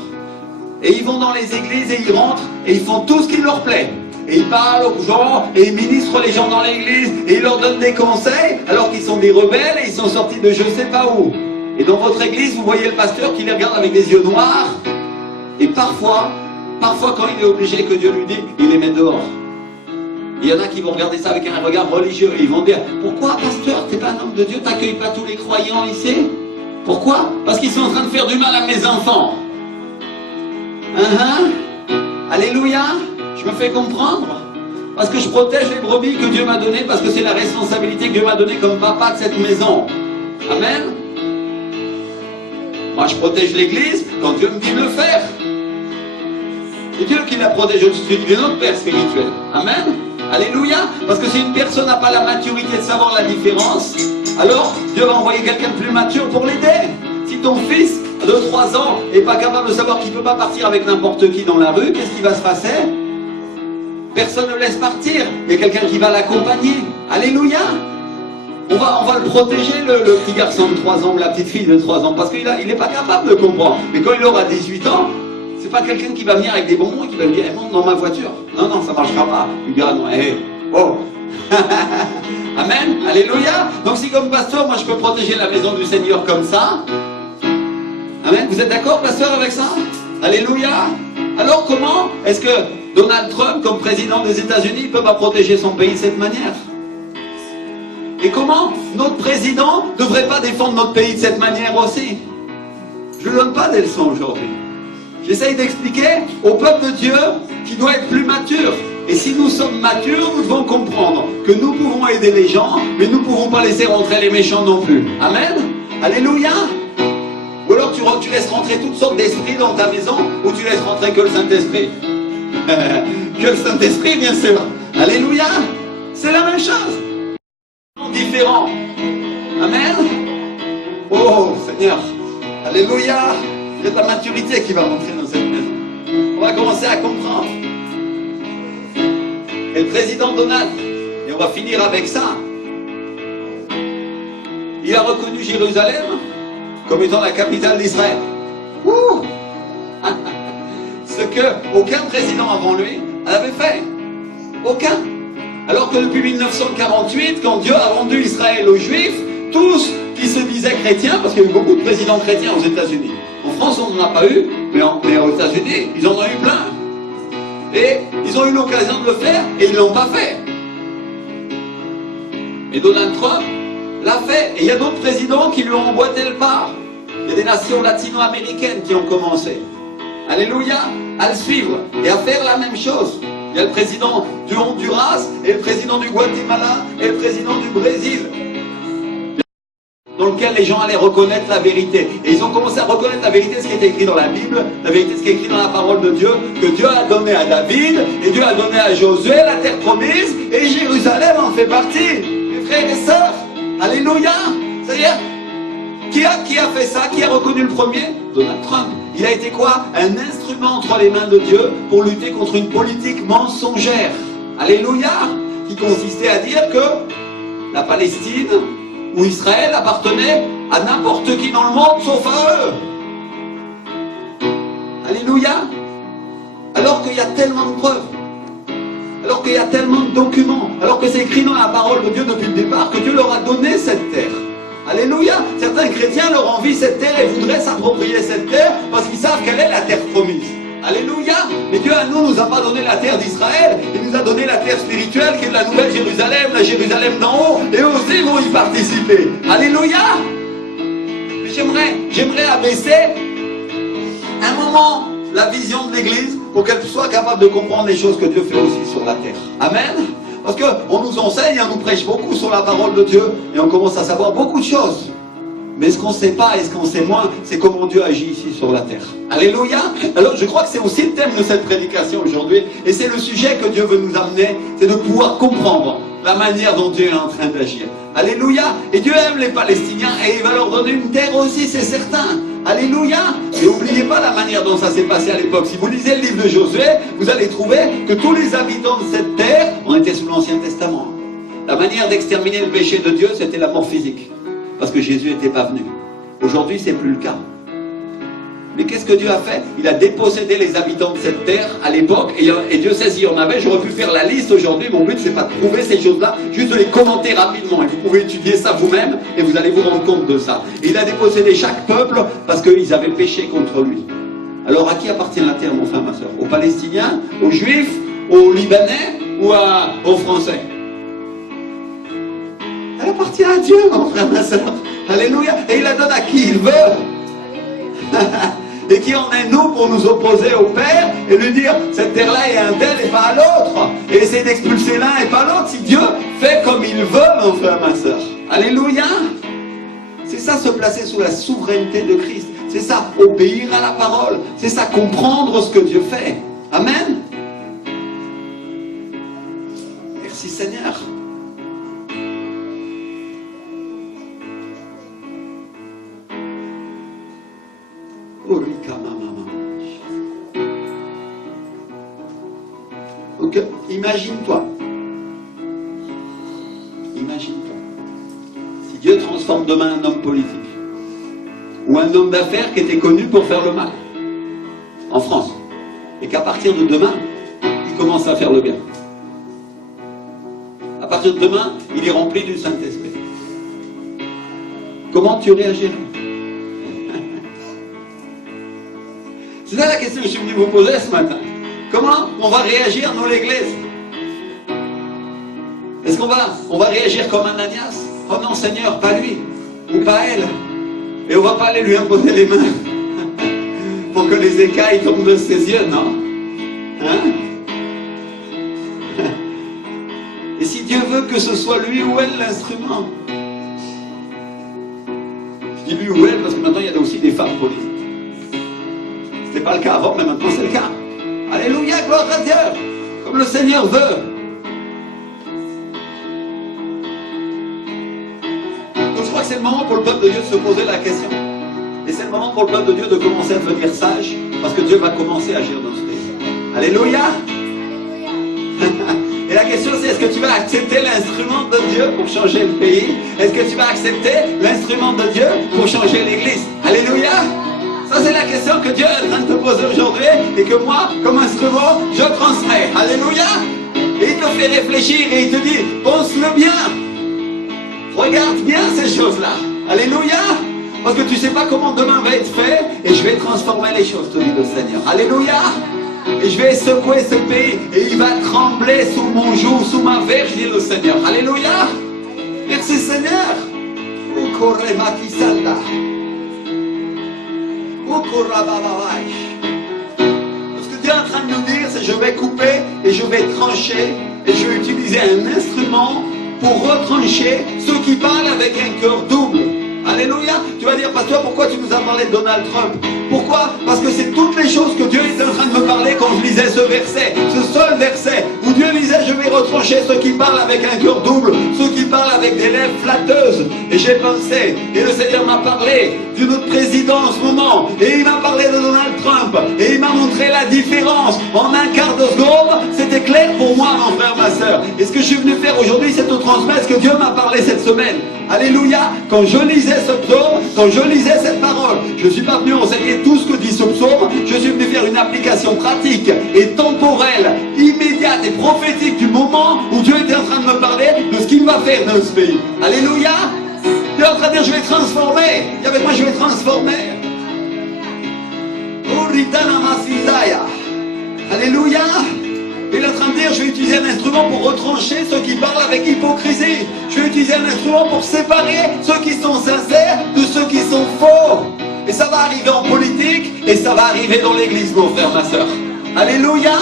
Et ils vont dans les églises et ils rentrent et ils font tout ce qui leur plaît. Et ils parlent aux gens et ils ministrent les gens dans l'église et ils leur donnent des conseils alors qu'ils sont des rebelles et ils sont sortis de je sais pas où. Et dans votre église, vous voyez le pasteur qui les regarde avec des yeux noirs. Et parfois quand il est obligé que Dieu lui dit, il les met dehors. Il y en a qui vont regarder ça avec un regard religieux et ils vont dire, pourquoi pasteur, t'es pas un homme de Dieu, t'accueilles pas tous les croyants ici? Pourquoi? Parce qu'ils sont en train de faire du mal à mes enfants. Alléluia, je me fais comprendre. Parce que je protège les brebis que Dieu m'a données, parce que c'est la responsabilité que Dieu m'a donnée comme papa de cette maison. Amen. Moi je protège l'église quand Dieu me dit de le faire. C'est Dieu qui la protège au-dessus de notre Père spirituel. Amen. Alléluia. Parce que si une personne n'a pas la maturité de savoir la différence, alors Dieu va envoyer quelqu'un de plus mature pour l'aider. Si ton fils de 3 ans n'est pas capable de savoir qu'il ne peut pas partir avec n'importe qui dans la rue, qu'est-ce qui va se passer? Personne ne le laisse partir. Il y a quelqu'un qui va l'accompagner. Alléluia. On va le protéger, le petit garçon de 3 ans ou la petite fille de 3 ans, parce qu'il n'est pas capable de comprendre. Mais quand il aura 18 ans, c'est pas quelqu'un qui va venir avec des bonbons et qui va lui dire hey, monte dans ma voiture. Non, ça marchera pas. Il dira non, oh. Amen. Alléluia. Donc si comme pasteur, moi je peux protéger la maison du Seigneur comme ça. Amen. Vous êtes d'accord, pasteur, avec ça? Alléluia. Alors comment est-ce que Donald Trump, comme président des États-Unis, ne peut pas protéger son pays de cette manière? Et comment notre président ne devrait pas défendre notre pays de cette manière aussi? Je ne donne pas des leçons aujourd'hui. J'essaye d'expliquer au peuple de Dieu qui doit être plus mature. Et si nous sommes matures, nous devons comprendre que nous pouvons aider les gens, mais nous ne pouvons pas laisser rentrer les méchants non plus. Amen. Alléluia. Ou alors tu laisses rentrer toutes sortes d'esprits dans ta maison, ou tu laisses rentrer que le Saint-Esprit. Que le Saint-Esprit, bien sûr. Alléluia. C'est la même chose. Différent. Amen. Oh Seigneur. Alléluia. Il y a de la maturité qui va rentrer dans cette maison. On va commencer à comprendre. Et le président Donald, et on va finir avec ça, il a reconnu Jérusalem comme étant la capitale d'Israël. Ce que aucun président avant lui n'avait fait. Aucun. Alors que depuis 1948, quand Dieu a rendu Israël aux Juifs, tous qui se disaient chrétiens, parce qu'il y a eu beaucoup de présidents chrétiens aux États-Unis. En France, on n'en a pas eu, mais aux États-Unis, ils en ont eu plein. Et ils ont eu l'occasion de le faire, et ils ne l'ont pas fait. Et Donald Trump l'a fait, et il y a d'autres présidents qui lui ont emboîté le pas. Il y a des nations latino-américaines qui ont commencé. Alléluia, à le suivre, et à faire la même chose. Il y a le président du Honduras, et le président du Guatemala, et le président du Brésil, dans lequel les gens allaient reconnaître la vérité. Et ils ont commencé à reconnaître la vérité, ce qui est écrit dans la Bible, la vérité, ce qui est écrit dans la parole de Dieu, que Dieu a donné à David, et Dieu a donné à Josué, la terre promise, et Jérusalem en fait partie. Mes frères et sœurs, alléluia. C'est-à-dire, qui a fait ça? Qui a reconnu le premier? Donald Trump. Il a été quoi? Un instrument entre les mains de Dieu pour lutter contre une politique mensongère. Alléluia. Qui consistait à dire que la Palestine ou Israël appartenait à n'importe qui dans le monde sauf à eux. Alléluia. Alors qu'il y a tellement de preuves, alors qu'il y a tellement de documents, alors que c'est écrit dans la parole de Dieu depuis le départ que Dieu leur a donné cette terre. Alléluia. Certains chrétiens leur envient cette terre et voudraient s'approprier cette terre parce qu'ils savent quelle est la terre promise. Alléluia. Mais Dieu à nous a pas donné la terre d'Israël, il nous a donné la terre spirituelle qui est la nouvelle Jérusalem, la Jérusalem d'en haut, et eux aussi vont y participer. Alléluia. J'aimerais abaisser un moment la vision de l'Église pour qu'elle soit capable de comprendre les choses que Dieu fait aussi sur la terre. Amen. Parce qu'on nous enseigne, on nous prêche beaucoup sur la parole de Dieu, et on commence à savoir beaucoup de choses. Mais ce qu'on ne sait pas et ce qu'on sait moins, c'est comment Dieu agit ici sur la terre. Alléluia. Alors je crois que c'est aussi le thème de cette prédication aujourd'hui. Et c'est le sujet que Dieu veut nous amener, c'est de pouvoir comprendre la manière dont Dieu est en train d'agir. Alléluia. Et Dieu aime les Palestiniens et il va leur donner une terre aussi, c'est certain. Alléluia. Et n'oubliez pas la manière dont ça s'est passé à l'époque. Si vous lisez le livre de Josué, vous allez trouver que tous les habitants de cette terre ont été sous l'Ancien Testament. La manière d'exterminer le péché de Dieu, c'était la mort physique. Parce que Jésus n'était pas venu. Aujourd'hui, c'est plus le cas. Mais qu'est-ce que Dieu a fait? Il a dépossédé les habitants de cette terre à l'époque, et Dieu sait s'il y en avait. J'aurais pu faire la liste aujourd'hui. Mon but, c'est pas de prouver ces choses-là, juste de les commenter rapidement. Et vous pouvez étudier ça vous-même, et vous allez vous rendre compte de ça. Et il a dépossédé chaque peuple parce qu'ils avaient péché contre lui. Alors à qui appartient la terre, mon frère, ma soeur? Aux Palestiniens, aux Juifs, aux Libanais ou aux Français? Elle appartient à Dieu, mon frère, ma soeur. Alléluia. Et il la donne à qui il veut. Et qui en est nous pour nous opposer au Père et lui dire cette terre-là est un tel et pas à l'autre. Et essayer d'expulser l'un et pas l'autre. Si Dieu fait comme il veut, mon frère, ma soeur. Alléluia. C'est ça, se placer sous la souveraineté de Christ. C'est ça, obéir à la parole. C'est ça, comprendre ce que Dieu fait. Amen. Merci Seigneur. Donc, imagine-toi. Imagine-toi. Si Dieu transforme demain un homme politique, ou un homme d'affaires qui était connu pour faire le mal, en France, et qu'à partir de demain, il commence à faire le bien. À partir de demain, il est rempli du Saint-Esprit. Comment tu réagirais? C'est ça la question que je suis venu vous poser ce matin. Comment on va réagir, nous, l'Église? Est-ce qu'on va réagir comme Ananias? Oh non, Seigneur, pas lui, ou pas elle. Et on ne va pas aller lui imposer les mains pour que les écailles tombent de ses yeux, non? Hein? Et si Dieu veut que ce soit lui ou elle l'instrument? Je dis lui ou elle parce que maintenant il y a aussi des femmes politiques. C'était pas le cas avant, mais maintenant c'est le cas. Alléluia, gloire à Dieu, comme le Seigneur veut. Donc je crois que c'est le moment pour le peuple de Dieu de se poser la question. Et c'est le moment pour le peuple de Dieu de commencer à devenir sage, parce que Dieu va commencer à agir dans ce pays. Alléluia. Et la question c'est, est-ce que tu vas accepter l'instrument de Dieu pour changer le pays? Est-ce que tu vas accepter l'instrument de Dieu pour changer l'Église? Alléluia. Ça, c'est la question que Dieu est en train de te poser aujourd'hui et que moi, comme instrument, je transmets. Alléluia. Et il te fait réfléchir et il te dit, pense-le bien. Regarde bien ces choses-là. Alléluia. Parce que tu ne sais pas comment demain va être fait et je vais transformer les choses, te dit le Seigneur. Alléluia. Et je vais secouer ce pays et il va trembler sous mon joug, sous ma verge, dit le Seigneur. Alléluia. Merci Seigneur. Ce que Dieu est en train de nous dire, c'est je vais couper et je vais trancher et je vais utiliser un instrument pour retrancher ceux qui parlent avec un cœur double. Alléluia. Tu vas dire, pasteur, pourquoi tu nous as parlé de Donald Trump? Pourquoi? Parce que c'est toutes les choses que Dieu était en train de me parler quand je lisais ce verset, ce seul verset, où Dieu disait, je vais retrancher ceux qui parlent avec un cœur double, ceux qui parlent avec des lèvres flatteuses. Et j'ai pensé, et le Seigneur m'a parlé de notre président en ce moment, et il m'a parlé de Donald Trump, et il m'a montré la différence. En un quart de seconde, c'était clair pour moi, mon frère, ma soeur. Et ce que je suis venu faire aujourd'hui, c'est te transmettre ce que Dieu m'a parlé cette semaine. Alléluia. Quand je lisais ce psaume, quand je lisais cette parole, je ne suis pas venu enseigner tout ce que dit ce psaume, je suis venu faire une application pratique et temporelle, immédiate et prophétique du moment où Dieu était en train de me parler de ce qu'il va faire dans ce pays. Alléluia. Il est en train de dire, je vais transformer. Et avec moi, je vais transformer. Alléluia. Il est en train de dire, je vais utiliser un instrument pour retrancher ceux qui parlent avec hypocrisie. Je vais utiliser un instrument pour séparer ceux qui sont sincères de ceux qui sont faux. Et ça va arriver en politique et ça va arriver dans l'église, mon frère, ma soeur. Alléluia.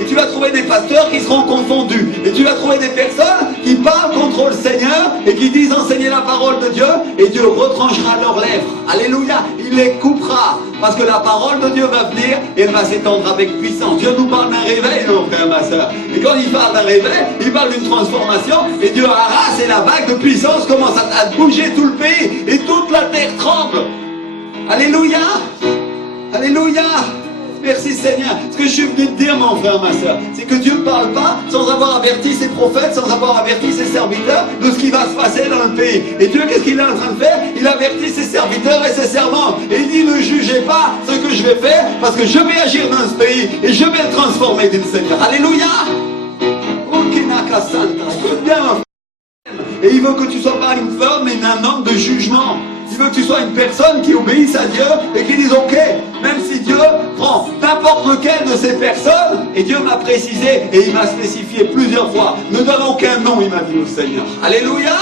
Et tu vas trouver des pasteurs qui seront confondus. Et tu vas trouver des personnes qui parlent contre le Seigneur et qui disent enseigner la parole de Dieu. Et Dieu retranchera leurs lèvres. Alléluia. Il les coupera. Parce que la parole de Dieu va venir et elle va s'étendre avec puissance. Dieu nous parle d'un réveil, mon frère, ma soeur. Et quand il parle d'un réveil, il parle d'une transformation. Et Dieu arrache et la vague de puissance commence à bouger tout le pays. Et toute la terre tremble. Alléluia. Alléluia. Merci Seigneur. Ce que je suis venu te dire, mon frère, ma soeur, c'est que Dieu ne parle pas sans avoir averti ses prophètes, sans avoir averti ses serviteurs de ce qui va se passer dans le pays. Et Dieu, qu'est-ce qu'il est en train de faire? Il avertit ses serviteurs et ses servantes. Et il dit, ne jugez pas ce que je vais faire, parce que je vais agir dans ce pays et je vais le transformer, dit le Seigneur. Alléluia. Écoute bien, mon frère. Et il veut que tu sois pas une femme, mais un homme de jugement. Il veut que tu sois une personne qui obéisse à Dieu et qui dise ok, même si Dieu prend n'importe lequel de ces personnes, et Dieu m'a précisé et il m'a spécifié plusieurs fois, ne donne aucun nom, il m'a dit au Seigneur. Alléluia.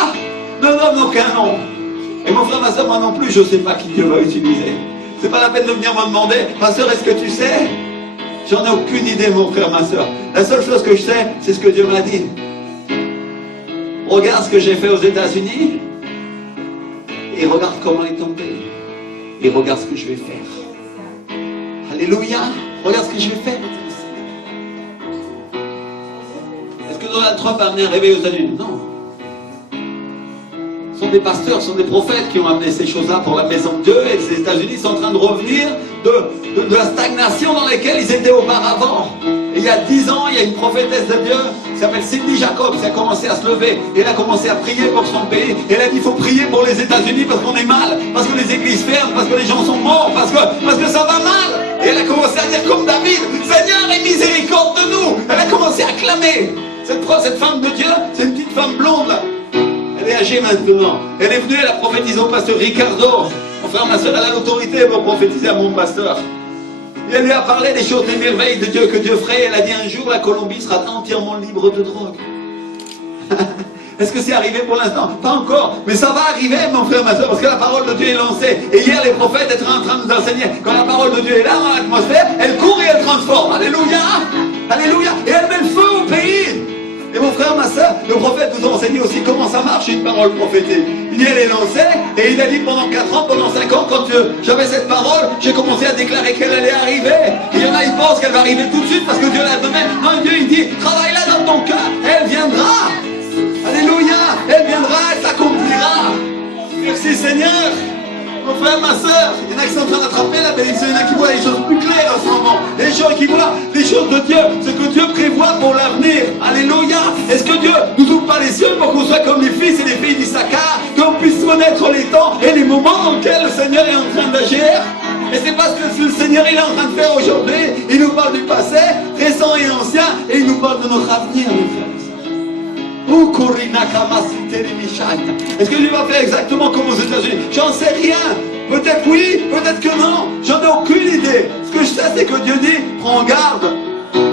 Ne donne aucun nom. Et mon frère, ma soeur, moi non plus, je ne sais pas qui Dieu va utiliser. C'est pas la peine de venir me demander, pasteur, est-ce que tu sais? J'en ai aucune idée, mon frère, ma soeur. La seule chose que je sais, c'est ce que Dieu m'a dit. Regarde ce que j'ai fait aux États-Unis. Et regarde comment est ton pays. Et regarde ce que je vais faire. Alléluia. Regarde ce que je vais faire. Est-ce que Donald Trump a amené un réveil aux États-Unis? Non. Ce sont des pasteurs, ce sont des prophètes qui ont amené ces choses-là pour la maison de Dieu. Et les États-Unis sont en train de revenir de la stagnation dans laquelle ils étaient auparavant. Et il y a 10 ans, il y a une prophétesse de Dieu qui s'appelle Cindy Jacobs qui a commencé à se lever. Et elle a commencé à prier pour son pays. Et elle a dit, il faut prier pour les États-Unis parce qu'on est mal, parce que les églises ferment, parce que les gens sont morts, parce que ça va mal. Et elle a commencé à dire comme David, Seigneur, aie miséricorde de nous. Elle a commencé à clamer. Cette femme de Dieu, c'est une petite femme blonde. Elle est âgée maintenant. Elle est venue, elle a prophétisé au pasteur Ricardo. Mon frère, ma soeur, elle a l'autorité pour prophétiser à mon pasteur. Et elle lui a parlé des choses, des merveilles de Dieu que Dieu ferait. Elle a dit un jour la Colombie sera entièrement libre de drogue. Est-ce que c'est arrivé pour l'instant? Pas encore, mais ça va arriver, mon frère, ma soeur, parce que la parole de Dieu est lancée. Et hier, les prophètes étaient en train de nous enseigner. Quand la parole de Dieu est là dans l'atmosphère, elle court et elle transforme. Alléluia. Alléluia. Et elle met le feu au pays. Et mon frère, ma soeur, le prophète nous a enseigné aussi comment ça marche une parole prophétique. Il dit, elle est lancée, et il a dit pendant 4 ans, pendant 5 ans, quand j'avais cette parole, j'ai commencé à déclarer qu'elle allait arriver. Et il y en a, ils pensent qu'elle va arriver tout de suite parce que Dieu l'a donné. Non, Dieu, il dit, travaille-la dans ton cœur, elle viendra. Alléluia, elle viendra, elle s'accomplira. Merci Seigneur. Mon frère, ma soeur, il y en a qui sont en train d'attraper la bénédiction, il y en a qui voient les choses plus claires en ce moment. Les gens qui voient les choses de Dieu, ce que Dieu prévoit pour l'avenir. Alléluia. Est-ce que Dieu nous ouvre pas les cieux pour qu'on soit comme les fils et les filles d'Issachar, qu'on puisse connaître les temps et les moments dans lesquels le Seigneur est en train d'agir? Et c'est parce que le Seigneur il est en train de faire aujourd'hui. Il nous parle du passé, récent et ancien, et il nous parle de notre avenir, mes frères. Est-ce que Dieu va faire exactement comme aux États-Unis? J'en sais rien. Peut-être oui, peut-être que non. J'en ai aucune idée. Ce que je sais, c'est que Dieu dit, prends garde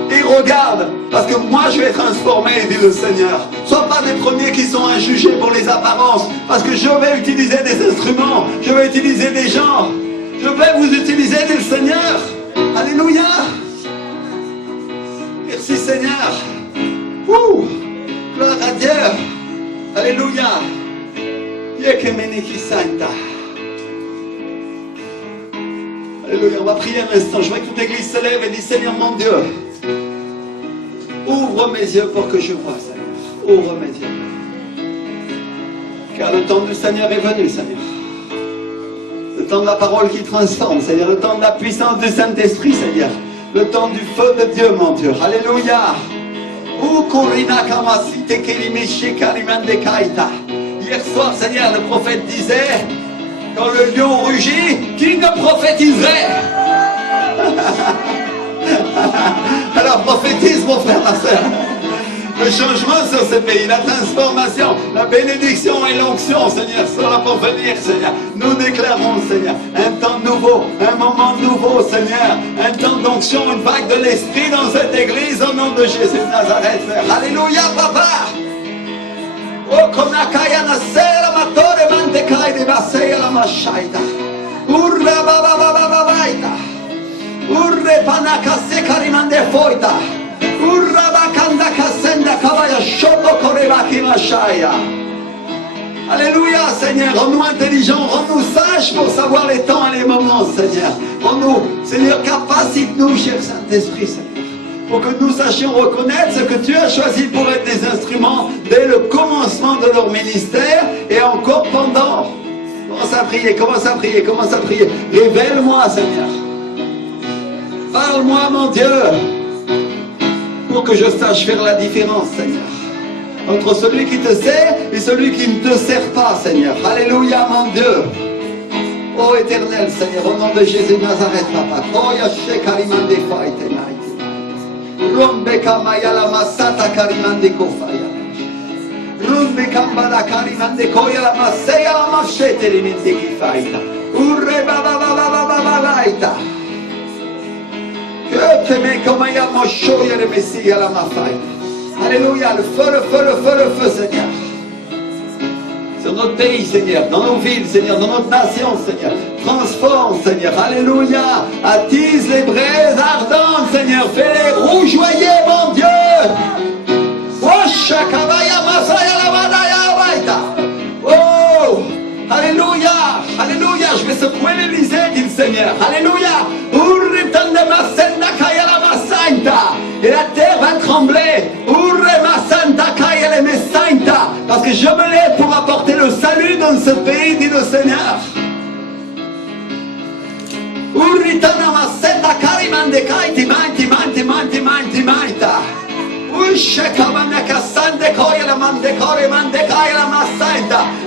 et regarde, parce que moi je vais transformer, dit le Seigneur. Sois pas des premiers qui sont injugés pour les apparences, parce que je vais utiliser des instruments, je vais utiliser des gens. Je vais vous utiliser, dit le Seigneur. Alléluia. Merci Seigneur. Ouh. Gloire à Dieu. Alléluia. Alléluia. On va prier un instant. Je vois que toute l'église se lève et dit, Seigneur mon Dieu, ouvre mes yeux pour que je vois, Seigneur. Ouvre mes yeux. Car le temps du Seigneur est venu, Seigneur. Le temps de la parole qui transforme, Seigneur. Le temps de la puissance du Saint-Esprit, Seigneur. Le temps du feu de Dieu, mon Dieu. Alléluia. Hier soir, Seigneur, le prophète disait, quand le lion rugit, qui ne prophétiserait? Alors prophétise, mon frère, ma soeur. Le changement sur ce pays, la transformation, la bénédiction et l'onction, Seigneur, sera pour venir, Seigneur. Nous déclarons, Seigneur, un temps nouveau, un moment nouveau, Seigneur, un temps d'onction, une vague de l'Esprit dans cette église, au nom de Jésus de Nazareth, Frère. Alléluia, Papa. Oh, konakaya nasera matore mandekai de baseya la mashaida. Urra baba baba babaita. Urre panaka sekarimande foita. Alléluia, Seigneur, rends-nous intelligents, rends-nous sages pour savoir les temps et les moments, Seigneur. Rends-nous, Seigneur, capacite-nous, cher Saint-Esprit, Seigneur, pour que nous sachions reconnaître ce que tu as choisi pour être des instruments dès le commencement de leur ministère et encore pendant. Commence à prier, commence à prier, commence à prier. Révèle-moi, Seigneur. Parle-moi, mon Dieu, pour que je sache faire la différence, Seigneur, entre celui qui te sert et celui qui ne te sert pas, Seigneur. Alléluia, mon Dieu. Ô éternel, Seigneur, au nom de Jésus de Nazareth, Papa. Oh, Yashe Karimande Faite Naiti. Rombeka Mayala Masata Karimande Kofaya. Rombeka Mbala Karimande Koyala Maseya la Machete Liminde Kifaita. Urre Baba Baba Baba Laita. Que te me Komaya Moshoya le Messia la Mafaita. Alléluia, le feu, le feu, le feu, le feu, Seigneur. Sur notre pays, Seigneur, dans nos villes, Seigneur, dans notre nation, Seigneur. Transforme, Seigneur. Alléluia. Attise les braises ardentes, Seigneur. Fais-les rougeoyer, mon Dieu. Oh, alléluia. Alléluia. Je vais secouer l'Élysée, dit le Seigneur. Alléluia. Et la terre va trembler. Parce que je me lève pour apporter le salut dans ce pays, dit le Seigneur.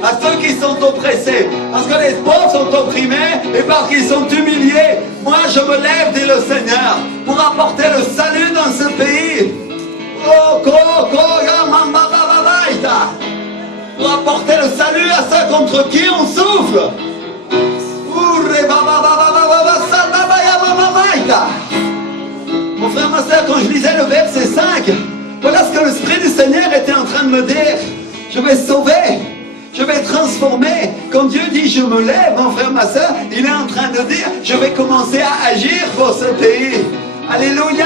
À ceux qui sont oppressés, parce que les pauvres sont opprimés et parce qu'ils sont humiliés, moi je me lève, dit le Seigneur, pour apporter le salut dans ce pays. Pour apporter le salut à ceux contre qui on souffle. Mon frère, ma soeur, quand je lisais le verset 5, voilà ce que l'Esprit du Seigneur était en train de me dire. Je vais sauver, je vais transformer. Quand Dieu dit je me lève, mon frère, ma soeur, il est en train de dire je vais commencer à agir pour ce pays. Alléluia.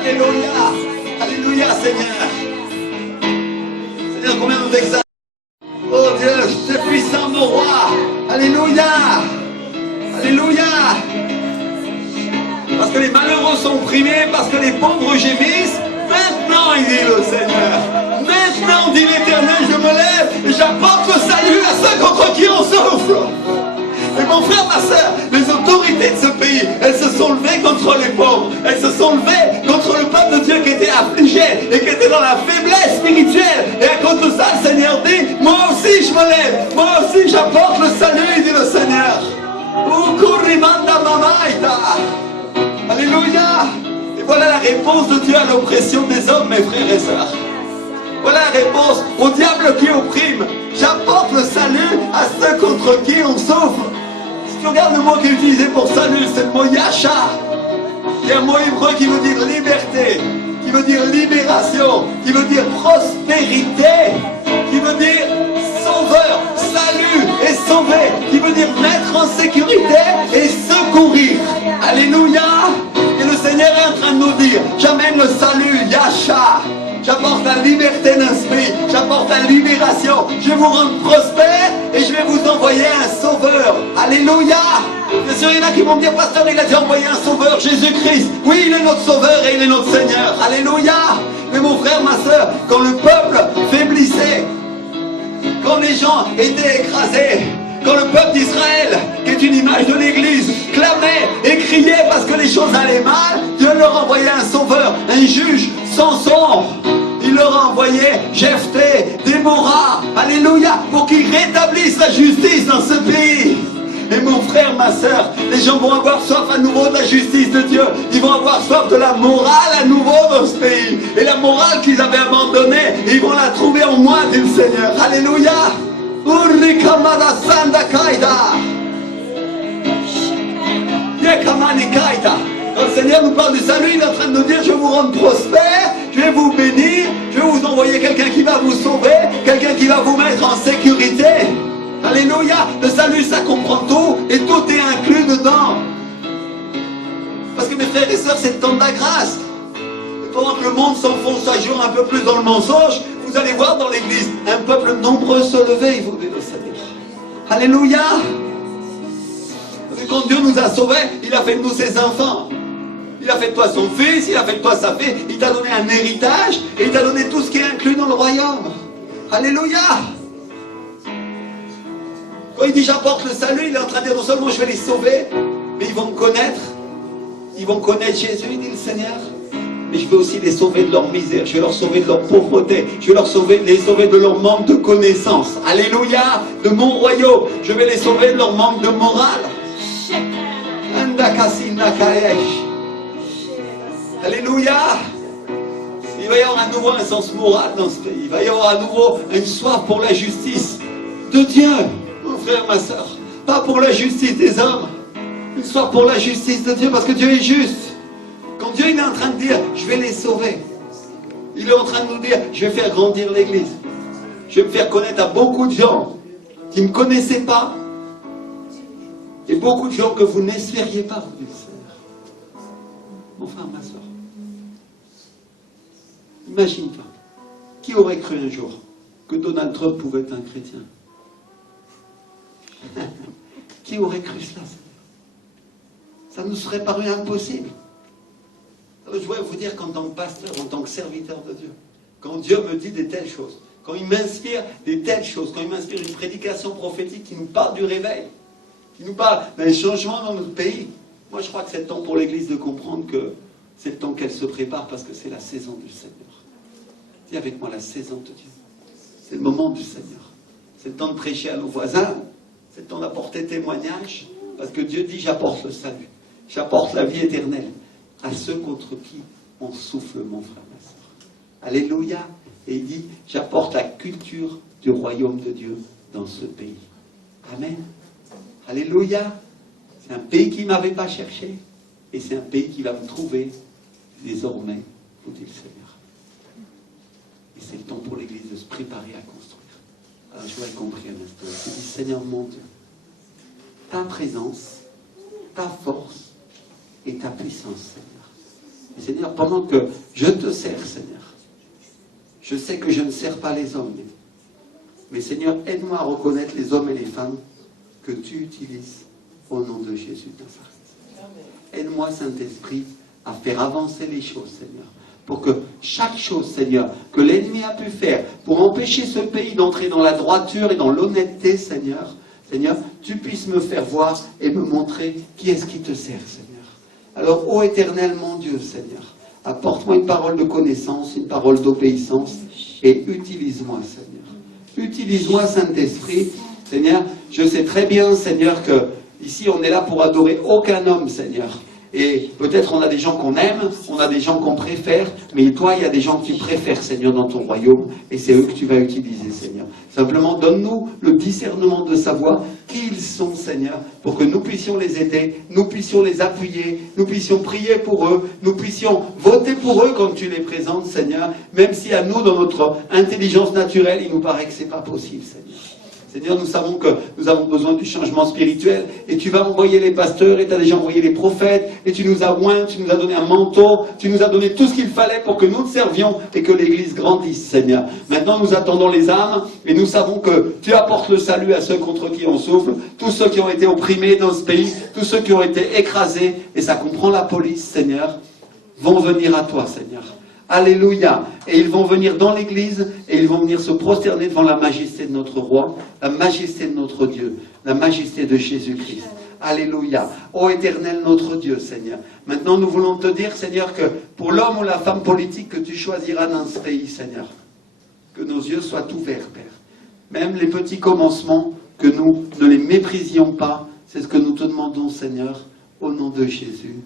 Alléluia. Alléluia, Seigneur. Seigneur, combien nous exaltons. Oh Dieu, tu es puissant, mon roi. Alléluia. Alléluia. Parce que les malheureux sont opprimés, parce que les pauvres gémissent. Maintenant, il dit le Seigneur. Maintenant, dit l'Éternel, je me lève et j'apporte le salut à ceux contre qui on souffle. Et mon frère, ma soeur, les autorités de ce pays, elles se sont levées contre les pauvres. Elles se sont levées contre le peuple de Dieu qui était affligé et qui était dans la faiblesse spirituelle. Et à cause de ça, le Seigneur dit, moi aussi je me lève, moi aussi j'apporte le salut, dit le Seigneur. Alléluia. Et voilà la réponse de Dieu à l'oppression des hommes, mes frères et sœurs. Voilà la réponse au diable qui opprime. J'apporte le salut à ceux contre qui on souffre. Si tu regardes le mot qui est utilisé pour salut, c'est le mot yasha. Il y a un mot hébreu qui veut dire liberté, qui veut dire libération, qui veut dire prospérité, qui veut dire sauveur, salut et sauver, qui veut dire mettre en sécurité et secourir. Alléluia. Et le Seigneur est en train de nous dire, j'amène le salut, yasha. J'apporte la liberté d'esprit, j'apporte la libération, je vais vous rendre prospère et je vais vous envoyer un sauveur. Alléluia. Bien sûr, il y en a qui vont me dire, pasteur, il a déjà envoyé un sauveur, Jésus-Christ. Oui, il est notre sauveur et il est notre Seigneur. Alléluia. Mais mon frère, ma soeur, quand le peuple faiblissait, quand les gens étaient écrasés, quand le peuple d'Israël, qui est une image de l'Église, clamait et criait parce que les choses allaient mal, Dieu leur envoyait un sauveur, un juge, Samson. Il leur a envoyé Jephthé, Déborah, alléluia, pour qu'ils rétablissent la justice dans ce pays. Et mon frère, ma soeur, les gens vont avoir soif à nouveau de la justice de Dieu. Ils vont avoir soif de la morale à nouveau dans ce pays. Et la morale qu'ils avaient abandonnée, ils vont la trouver en moi, dit le Seigneur. Alléluia. Urlikamada Sanda Kaida. Yekamani Kaida. Quand le Seigneur nous parle du salut, il est en train de nous dire, je vais vous rendre prospère, je vais vous bénir, je vais vous envoyer quelqu'un qui va vous sauver, quelqu'un qui va vous mettre en sécurité. Alléluia. Le salut, ça comprend tout et tout est inclus dedans. que mes frères et sœurs, c'est le temps de la grâce. Et pendant que le monde s'enfonce chaque jour un peu plus dans le mensonge, vous allez voir dans l'église un peuple nombreux se lever, il vous dit le Seigneur. Alléluia. Et quand Dieu nous a sauvés, il a fait de nous ses enfants. Il a fait de toi son fils, il a fait de toi sa fille, il t'a donné un héritage et il t'a donné tout ce qui est inclus dans le royaume. Alléluia. Quand il dit j'apporte le salut, il est en train de dire non seulement je vais les sauver, mais ils vont me connaître. Ils vont connaître Jésus, dit le Seigneur. Mais je vais aussi les sauver de leur misère, je vais leur sauver de leur pauvreté, je vais les sauver de leur manque de connaissance. Alléluia, de mon royaume. Je vais les sauver de leur manque de morale. Alléluia. Il va y avoir à nouveau un sens moral dans ce pays. Il va y avoir à nouveau une soif pour la justice de Dieu, mon frère, ma soeur. Pas pour la justice des hommes. Une soif pour la justice de Dieu, parce que Dieu est juste. Quand Dieu il est en train de dire, je vais les sauver, il est en train de nous dire, je vais faire grandir l'église. Je vais me faire connaître à beaucoup de gens qui ne me connaissaient pas. Et beaucoup de gens que vous n'espériez pas, vous dit le Seigneur. Mon frère, ma soeur. Imagine-toi, qui aurait cru un jour que Donald Trump pouvait être un chrétien? Qui aurait cru cela? Ça nous serait paru impossible. Alors, je voudrais vous dire qu'en tant que pasteur, en tant que serviteur de Dieu, quand Dieu me dit des telles choses, quand il m'inspire des telles choses, quand il m'inspire une prédication prophétique qui nous parle du réveil, qui nous parle d'un changement dans notre pays, moi je crois que c'est le temps pour l'Église de comprendre que c'est le temps qu'elle se prépare parce que c'est la saison du Seigneur. Dis avec moi, la saison de Dieu. C'est le moment du Seigneur. C'est le temps de prêcher à nos voisins. C'est le temps d'apporter témoignage. Parce que Dieu dit, j'apporte le salut. J'apporte la vie éternelle à ceux contre qui on souffle, mon frère, ma soeur. Alléluia. Et il dit, j'apporte la culture du royaume de Dieu dans ce pays. Amen. Alléluia. C'est un pays qui ne m'avait pas cherché. Et c'est un pays qui va vous trouver désormais, vous dit le Seigneur. Et c'est le temps pour l'Église de se préparer à construire. Alors je vous ai compris un instant. Je dis, Seigneur mon Dieu, ta présence, ta force et ta puissance, Seigneur. Et Seigneur, pendant que je te sers, Seigneur, je sais que je ne sers pas les hommes. Mais Seigneur, aide-moi à reconnaître les hommes et les femmes que tu utilises au nom de Jésus de Nazareth. Aide-moi, Saint-Esprit, à faire avancer les choses, Seigneur. Pour que chaque chose, Seigneur, que l'ennemi a pu faire pour empêcher ce pays d'entrer dans la droiture et dans l'honnêteté, Seigneur, Seigneur, tu puisses me faire voir et me montrer qui est-ce qui te sert, Seigneur. Alors, ô Éternel, mon Dieu, Seigneur, apporte-moi une parole de connaissance, une parole d'obéissance, et utilise-moi, Seigneur. Utilise-moi, Saint-Esprit. Seigneur, je sais très bien, Seigneur, que ici, on est là pour adorer aucun homme, Seigneur. Et peut-être on a des gens qu'on aime, on a des gens qu'on préfère, mais toi, il y a des gens que tu préfères, Seigneur, dans ton royaume, et c'est eux que tu vas utiliser, Seigneur. Simplement, donne-nous le discernement de savoir qui ils sont, Seigneur, pour que nous puissions les aider, nous puissions les appuyer, nous puissions prier pour eux, nous puissions voter pour eux quand tu les présentes, Seigneur, même si à nous, dans notre intelligence naturelle, il nous paraît que ce n'est pas possible, Seigneur. Seigneur, nous savons que nous avons besoin du changement spirituel, et tu vas envoyer les pasteurs, et tu as déjà envoyé les prophètes, et tu nous as oints, tu nous as donné un manteau, tu nous as donné tout ce qu'il fallait pour que nous te servions et que l'Église grandisse, Seigneur. Maintenant, nous attendons les âmes, et nous savons que tu apportes le salut à ceux contre qui on souffle, tous ceux qui ont été opprimés dans ce pays, tous ceux qui ont été écrasés, et ça comprend la police, Seigneur, vont venir à toi, Seigneur. Alléluia. Et ils vont venir dans l'église et ils vont venir se prosterner devant la majesté de notre roi, la majesté de notre Dieu, la majesté de Jésus-Christ. Alléluia. Ô Éternel notre Dieu, Seigneur. Maintenant, nous voulons te dire, Seigneur, que pour l'homme ou la femme politique que tu choisiras dans ce pays, Seigneur, que nos yeux soient ouverts, Père. Même les petits commencements, que nous ne les méprisions pas. C'est ce que nous te demandons, Seigneur, au nom de Jésus.